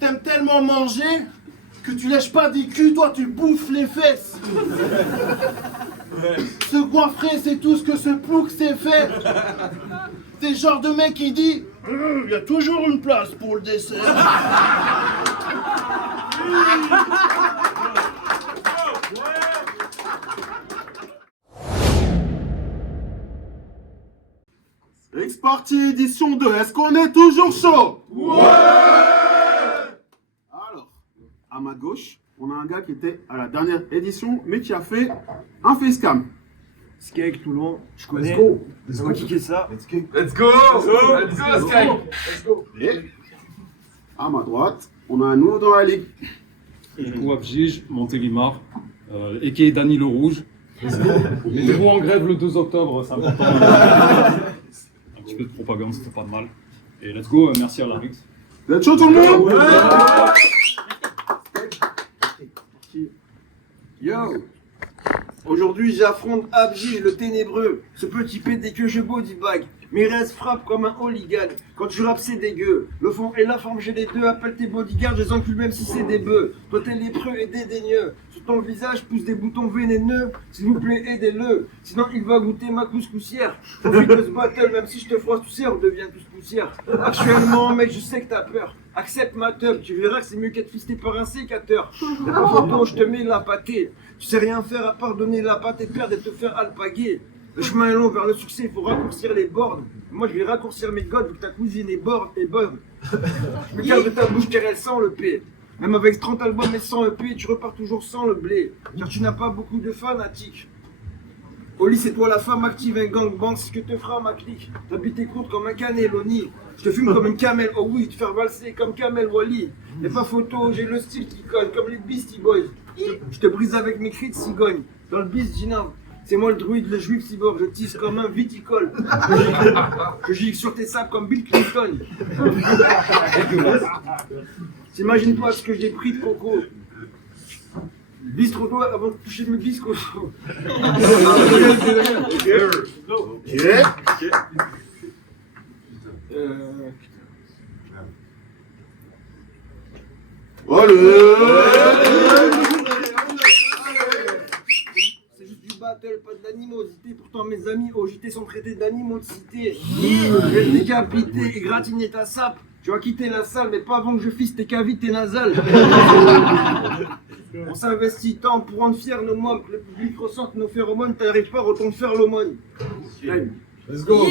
T'aimes tellement manger que tu lèches pas des culs, toi tu bouffes les fesses. Se goinfrer, c'est tout ce que ce plouc s'est fait. T'es le genre de mec qui dit il y a toujours une place pour le dessert. X-Party édition 2, est-ce qu'on est toujours chaud? Ouais! Alors, à ma gauche, on a un gars qui était à la dernière édition, mais qui a fait un facecam. Skate, Toulon, je connais. Let's go. On va kicker ça. Let's go, Sky. Et à ma droite, on a un nouveau dans la ligue. Du coup, Abjige, Montélimar, a.k.a. Dany le Rouge. Mettez-vous en grève le 2 octobre, c'est important. Un petit peu de propagande, c'était pas de mal. Et let's go, merci à Larix. Vous êtes chaud tout le monde? Yo! Aujourd'hui, j'affronte Abjige, le ténébreux. Ce petit pédé que je body bag. Mes restes frappent comme un hooligan. Quand tu rappes, c'est dégueu. Le fond et la forme, j'ai les deux. Appelle tes bodyguards, je les encule même si c'est des bœufs. Toi, t'es lépreux et dédaigneux. Sur ton visage poussent des boutons vénéneux. S'il vous plaît, aidez-le. Sinon, il va goûter ma couscoussière. Profite de ce battle, même si je te froisse poussière, on devient tous poussière. Actuellement, mec, je sais que t'as peur. Accepte ma teub, tu verras que c'est mieux qu'être fisté par un sécateur. En photo, je te mets la pâtée. Tu sais rien faire à part donner la pâte et perdre et te faire alpaguer. Le chemin est long vers le succès, il faut raccourcir les bornes. Moi, je vais raccourcir mes godes vu que ta cousine est bonne. Je me garde de ta bouche car elle sent le P. Même avec 30 albums et 100 EP, tu repars toujours sans le blé. Car tu n'as pas beaucoup de fanatiques. Au lit, c'est toi la femme active, un gangbang, c'est ce que te fera ma clique. Ta bite est courte comme un cannelloni. Je te fume comme une camel, oh oui, te faire valser comme Kamel Wally. Y'a pas photo, j'ai le style qui colle, comme les Beastie Boys. Je te brise avec mes cris de cigogne. Dans le bis, Gina, c'est moi le druide, le juif cyborg, je tisse comme un viticole. Je gicle sur tes sables comme Bill Clinton. T'imagines-toi ce que j'ai pris de coco. Bistro-toi avant de toucher mes biscos. C'est juste du battle, pas de l'animosité. Pourtant mes amis au JT sont traités d'animosité. Je vais te décapiter et gratiner ta sape. Tu vas quitter la salle, mais pas avant que je fisse tes cavités nasales. On s'investit tant pour rendre fiers nos mômes, que le public ressente nos phéromones, t'arrives pas, autant de faire l'aumône. Let's go.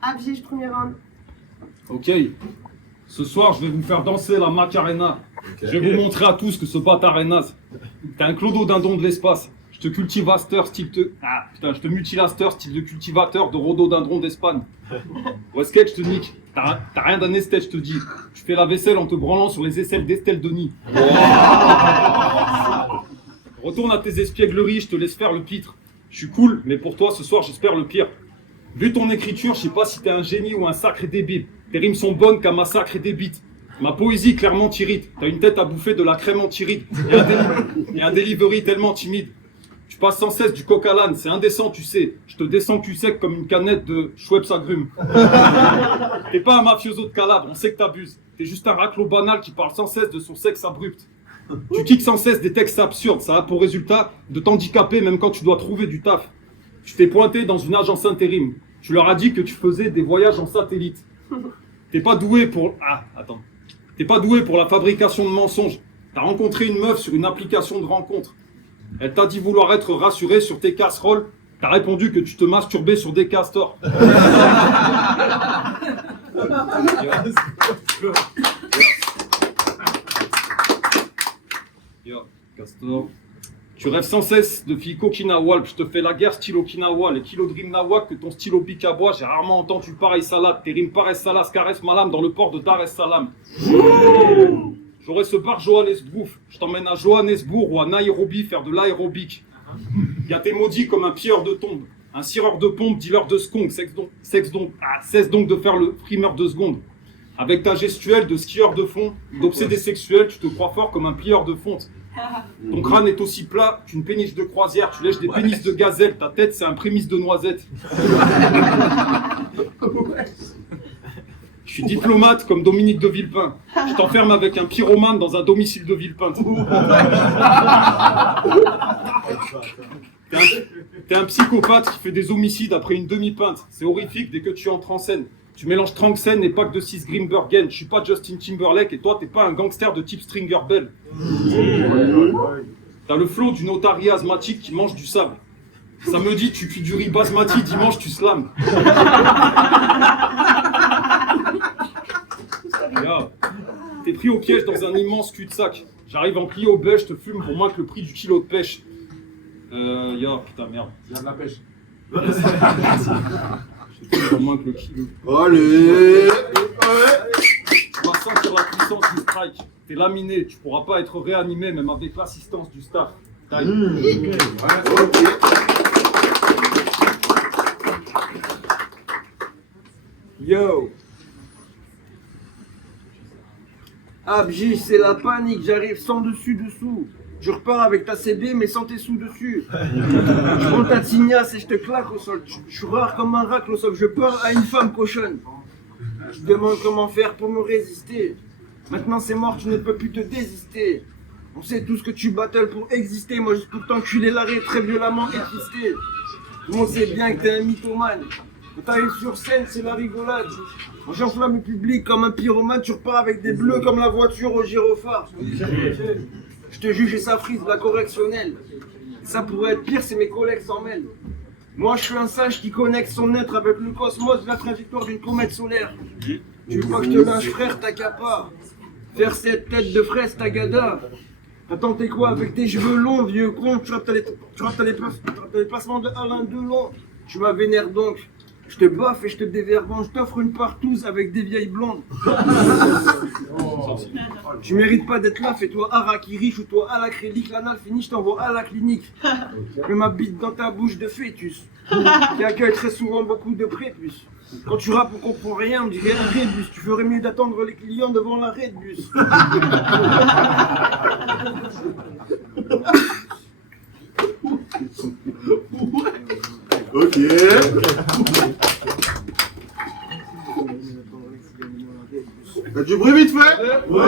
Abjige, premier round. Ok, ce soir je vais vous faire danser la Macarena. Je vais vous montrer à tous que ce bâtard est naze. T'es un clodo dindon de l'espace. Je te cultivaster style de... Ah putain, je te mutilaster style de cultivateur de rhododendron d'Espagne. Ouais, sketch, je te nique. T'as rien d'un esthète, je te dis. Je fais la vaisselle en te branlant sur les aisselles d'Estelle Denis. Retourne à tes espiègleries, je te laisse faire le pitre. Je suis cool, mais pour toi, ce soir, j'espère le pire. Vu ton écriture, je sais pas si t'es un génie ou un sacré débile. Tes rimes sont bonnes qu'un massacre et des bites. Ma poésie clairement t'irrite. T'as une tête à bouffer de la crème antiride. Et un delivery tellement timide. Tu passes sans cesse du coq à l'âne, c'est indécent, tu sais. Je te descends cul sec comme une canette de Schweppes agrumes. T'es pas un mafioso de Calabre, on sait que t'abuses. T'es juste un raclot banal qui parle sans cesse de son sexe abrupt. Tu kicks sans cesse des textes absurdes, ça a pour résultat de t'handicaper même quand tu dois trouver du taf. Tu t'es pointé dans une agence intérim. Tu leur as dit que tu faisais des voyages en satellite. T'es pas doué pour... Ah, attends. T'es pas doué pour la fabrication de mensonges. T'as rencontré une meuf sur une application de rencontre. Elle t'a dit vouloir être rassurée sur tes casseroles. T'as répondu que tu te masturbais sur des castors. Yo, castor. Tu rêves sans cesse de filles Okinawa, je te fais la guerre style Okinawa, les kilos de rime nawak que ton stylo pique à bois, j'ai rarement entendu pareil salade, tes rimes paraissent salaces, caressent ma lame dans le port de Dar es Salaam. J'aurais ce bar Johannesbouf, je t'emmène à Johannesburg ou à Nairobi faire de l'aérobic. Y'a tes maudits comme un pilleur de tombe, un cireur de pompe, dealer de skunk, cesse donc de faire le frimeur de seconde. Avec ta gestuelle de skieur de fond, d'obsédé sexuel, tu te crois fort comme un plieur de fonte. Ton crâne est aussi plat qu'une péniche de croisière, tu lèches des pénis de gazelle, ta tête c'est un prémisse de noisette. suis diplomate comme Dominique de Villepin. Je t'enferme avec un pyromane dans un domicile de Villepinte. T'es un psychopathe qui fait des homicides après une demi-pinte. C'est horrifique dès que tu entres en scène. Tu mélanges Tranxen et pack de 6 Grimbergen. Je suis pas Justin Timberlake et toi t'es pas un gangster de type Stringer Bell. T'as le flow du notarié asthmatique qui mange du sable. Samedi tu cuis du riz basmati, dimanche tu slams. Yeah. T'es pris au piège dans un immense cul-de-sac. J'arrive en Clio beige, je te fume pour moins que le prix du kilo de pêche. Putain merde. Il y a de la pêche. Je te fume pour moins que le kilo. Allez. Tu vas sentir la puissance du strike. T'es laminé, tu pourras pas être réanimé même avec l'assistance du staff. Ok. Yo. Abji, c'est la panique, j'arrive sans dessus-dessous. Je repars avec ta CB mais sans tes sous dessus. Je prends ta tignasse et je te claque au sol. Je suis rare comme un racle au sol. Je pars à une femme cochonne. Je te demande comment faire pour me résister. Maintenant c'est mort, tu ne peux plus te désister. On sait tout ce que tu battles pour exister. Moi juste pour t'enculer l'arrêt très violemment existé. Tout le monde sait bien que t'es un mythomane. Quand t'arrives sur scène, c'est la rigolade. Quand j'enflamme le public comme un pyromane, tu repars avec des bleus comme la voiture au gyrophare. Je te juge et ça frise la correctionnelle. Ça pourrait être pire si mes collègues s'en mêlent. Moi je suis un sage qui connecte son être avec le cosmos, la trajectoire d'une comète solaire. Tu veux pas que je te lynche frère, t'as qu'à pas faire cette tête de fraise tagada. T'as tenté quoi avec tes cheveux longs, vieux con? Tu rates les placements de Alain Delon. Tu m'as vénère donc. Je te baffe et je te dévergonde, je t'offre une partouze avec des vieilles blondes. Tu mérites pas d'être là, fais-toi harakiri, ou toi à l'acrylique, l'anal fini, je t'envoie à la clinique. Je ma bite dans ta bouche de fœtus, qui accueille très souvent beaucoup de prépuces. Quand tu rappes, on comprend rien, on dirait un rébus. Tu ferais mieux d'attendre les clients devant l'arrêt de bus. Ok. T'as du bruit vite fait? Ouais.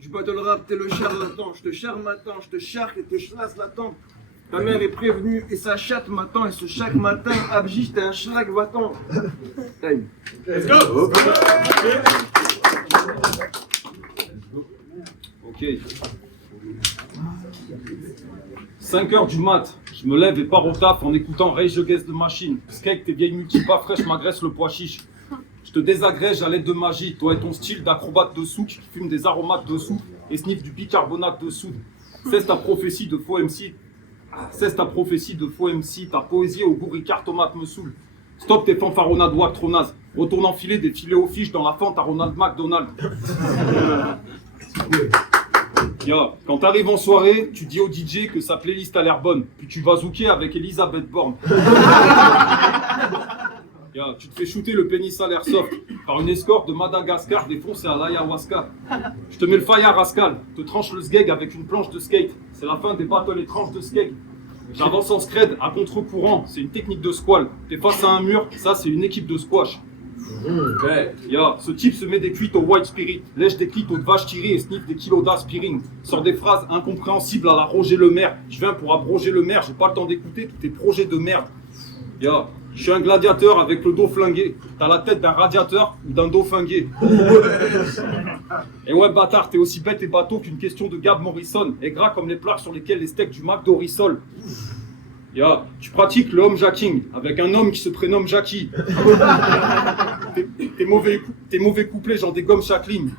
Du battle rap, t'es le charlatan. Je te charmatant, je te charque et te chasse la tempe. Ta mère est prévenue et sa chatte m'attend. Et ce chaque matin, Abji, t'es un schlag va-t'en. Time. Let's go. Ok. 5h du mat, je me lève et pars au taf en écoutant Rage Against the Machine. Skate, tes vieilles multipas fraîches m'agressent le pois chiche. Je te désagrège à l'aide de magie, toi et ton style d'acrobate de souk qui fume des aromates de soupe et sniffe du bicarbonate de soude. Cesse ta prophétie de faux MC. Cesse ta prophétie de faux MC, ta poésie au goût Ricard tomate me saoule. Stop tes fanfaronnades ou trop nazes. Retourne enfiler des filets aux fiches dans la fente à Ronald McDonald. Quand t'arrives en soirée, tu dis au DJ que sa playlist a l'air bonne, puis tu vas zouker avec Elisabeth Borne. Tu te fais shooter le pénis à l'airsoft par une escorte de Madagascar défoncée à l'ayahuasca. Je te mets le fire rascal, te tranche le sgeg avec une planche de skate. C'est la fin des battles étranges de skeg. J'avance en scred, à contre-courant, c'est une technique de squal. T'es face à un mur, ça c'est une équipe de squash. Ce type se met des cuites au white spirit, lèche des clits aux vaches tirées et sniffe des kilos d'aspirine. Sort des phrases incompréhensibles à la Roger Le Maire. Je viens pour abroger le maire, j'ai pas le temps d'écouter tous tes projets de merde. Je suis un gladiateur avec le dos flingué. T'as la tête d'un radiateur ou d'un dauphin gay. Et ouais bâtard, t'es aussi bête et bateau qu'une question de Gab Morrison. Et gras comme les plats sur lesquels les steaks du McDo rissolent. Tu pratiques le homejacking avec un homme qui se prénomme Jackie. Tes mauvais couplets, j'en dégomme chaque ligne.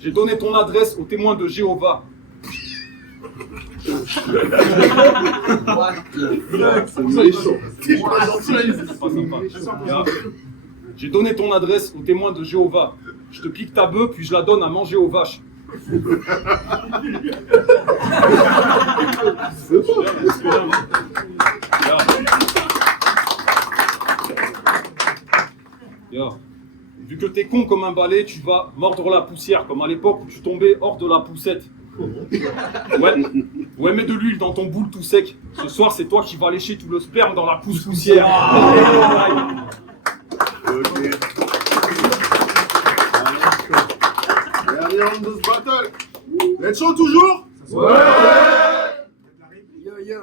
J'ai donné ton adresse aux témoins de Jéhovah. C'est méchant. C'est pas sympa. J'ai donné ton adresse aux témoins de Jéhovah. Je te pique ta bœuf, puis je la donne à manger aux vaches. Vu que t'es con comme un balai, tu vas mordre la poussière, comme à l'époque où tu tombais hors de la poussette. Ouais, mets de l'huile dans ton boule tout sec. Ce soir, c'est toi qui vas lécher tout le sperme dans la poussière. Ok. Dernier round de ce battle. Vous êtes chaud toujours? Yo yo,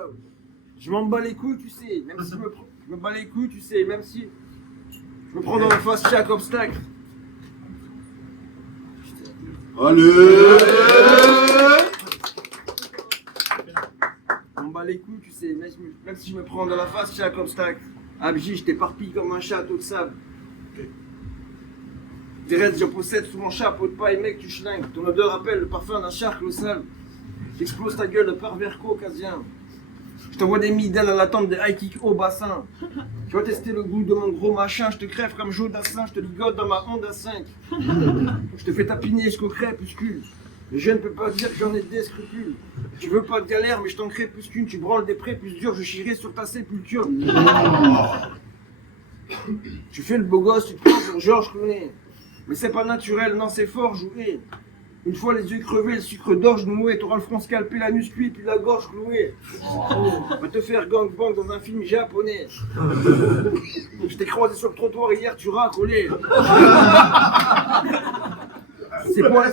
je m'en bats les couilles, tu sais, même si je me bats les couilles, tu sais, même si je me prends dans la face chaque obstacle. Allez! Je m'en bats les couilles, tu sais, même si je me prends dans la face chaque obstacle. Abji, je t'éparpille comme un château de sable. Thérèse, je possède sous mon chapeau de paille, mec, tu schlingues. Ton odeur rappelle le parfum d'un charcle sale. J'explose ta gueule de pervers caucasien. Je t'envoie des midaines à l'attente des high kicks au bassin. Tu vas tester le goût de mon gros machin, je te crève comme Joe Dassin, je te ligote dans ma Honda 5. Je te fais tapiner jusqu'au crépuscule. Mais je ne peux pas dire que j'en ai des scrupules. Tu veux pas de galère, mais je t'en crée plus qu'une. Tu branles des prépuces je chierai sur ta sépulture. Tu fais le beau gosse, tu te prends pour Georges Clooney. Mais c'est pas naturel, non, c'est fort joué. Une fois les yeux crevés, le sucre d'orge noué, t'auras le front scalpé, l'anus cuit, puis la gorge clouée. Va te faire gangbang dans un film japonais. Je t'ai croisé sur le trottoir hier, tu racolais.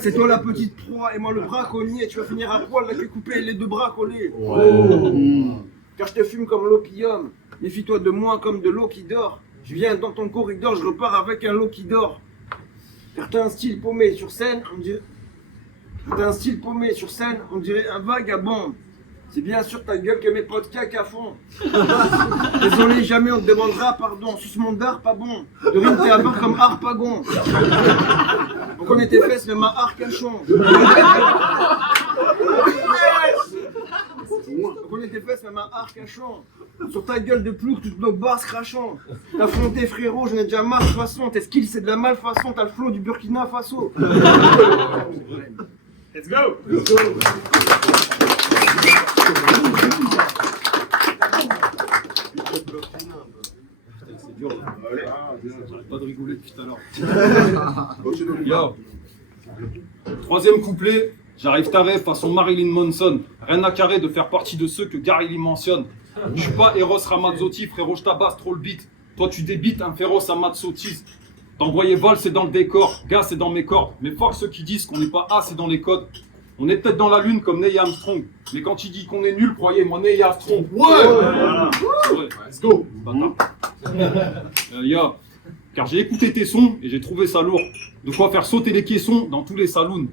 C'est toi la petite proie et moi le braconnier. Tu vas finir à poil, la queue coupée et les deux bras collés. Car je te fume comme l'opium. Méfie-toi de moi comme de l'eau qui dort. Je viens dans ton corridor, je repars avec un lot qui dort. Car t'as un style paumé sur scène, on dirait... on dirait un vagabond. C'est bien sûr ta gueule que mes potes cac à fond. Désolé, jamais on te demandera pardon. Suce mon dard, pas bon. De rime, t'es à bord comme Harpagon. On connaît tes fesses, même à Arcachon. On connaît tes fesses, même à Arcachon. Sur ta gueule de plour, toutes nos barres crachons. T'as affronté frérot, j'en ai déjà marre de toute façon. Tes skills, c'est de la malfaçon. T'as le flow du Burkina Faso. Let's go! C'est dur là. J'arrête pas de rigoler depuis tout à l'heure. Yo. Troisième couplet, j'arrive taré façon Marilyn Manson. Rien à carrer de faire partie de ceux que Gary Lee mentionne. Je suis pas Eros Ramazzotti, frérot, je tabasse trop le beat. Toi tu débites un féroce Amazzotti. T'envoyer Vol, c'est dans le décor, gars, c'est dans mes cordes. Mais fuck ceux qui disent qu'on n'est pas A, c'est dans les codes. On est peut-être dans la lune comme Neil Armstrong. Mais quand il dit qu'on est nul, croyez-moi, Neil Armstrong. Ouais, voilà. Ouais. Let's go. Yo. Car j'ai écouté tes sons et j'ai trouvé ça lourd. De quoi faire sauter les caissons dans tous les saloons.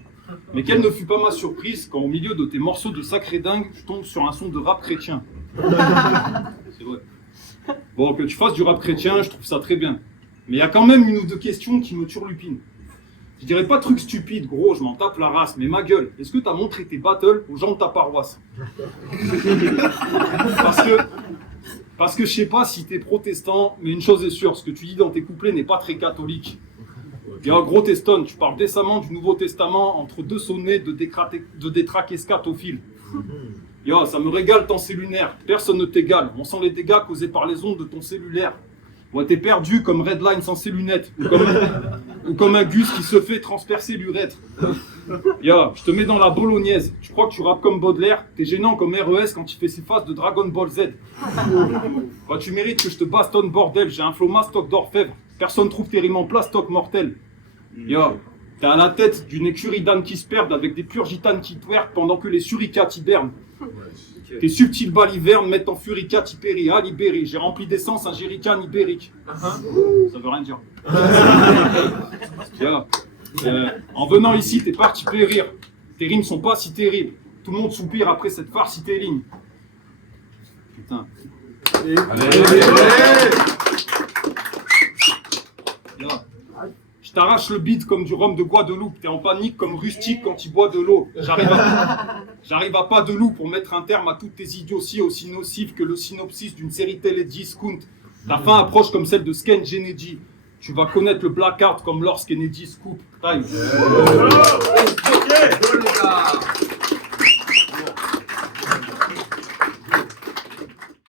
Mais quelle ne fut pas ma surprise quand au milieu de tes morceaux de sacré dingue, je tombe sur un son de rap chrétien. C'est vrai. Bon, que tu fasses du rap chrétien, je trouve ça très bien. Mais il y a quand même une ou deux questions qui me turlupinent. Je dirais pas truc stupide, gros, je m'en tape la race, mais ma gueule, est-ce que t'as montré tes battles aux gens de ta paroisse? Parce que je sais pas si t'es protestant, mais une chose est sûre, ce que tu dis dans tes couplets n'est pas très catholique. Et un gros teston, tu parles décemment du Nouveau Testament entre deux sonnets de détraquer scatophile. Yo, ça me régale ton cellulaire, personne ne t'égale, on sent les dégâts causés par les ondes de ton cellulaire. Ouais, t'es perdu comme Redline sans ses lunettes, ou comme un Gus qui se fait transpercer l'urètre. Yo, je te mets dans la bolognaise, tu crois que tu rappes comme Baudelaire, t'es gênant comme RES quand il fait ses faces de Dragon Ball Z. Bah, tu mérites que je te bastonne bordel, j'ai un flow mastoc d'orfèvre, personne trouve tes rimes en plastoc mortel. Yo, t'es à la tête d'une écurie d'ânes qui se perdent avec des purs gitanes qui twerkent pendant que les suricates hibernent. Tes subtils balivernes mettent en furicat Hyperi à Libéry. J'ai rempli d'essence un jerrycan ibérique. Ça veut rien dire. En venant ici, t'es parti périr. Tes rimes sont pas si terribles. Tout le monde soupire après cette farce tes lignes. Putain. Je t'arrache le beat comme du rhum de Guadeloupe. T'es en panique comme Rustique quand il boit de l'eau. J'arrive à pas de loup pour mettre un terme à toutes tes idioties aussi nocives que le synopsis d'une série télé discount. Ta fin approche comme celle de Sken Kennedy. Tu vas connaître le blackout comme Lors Kennedy Scoop. Time.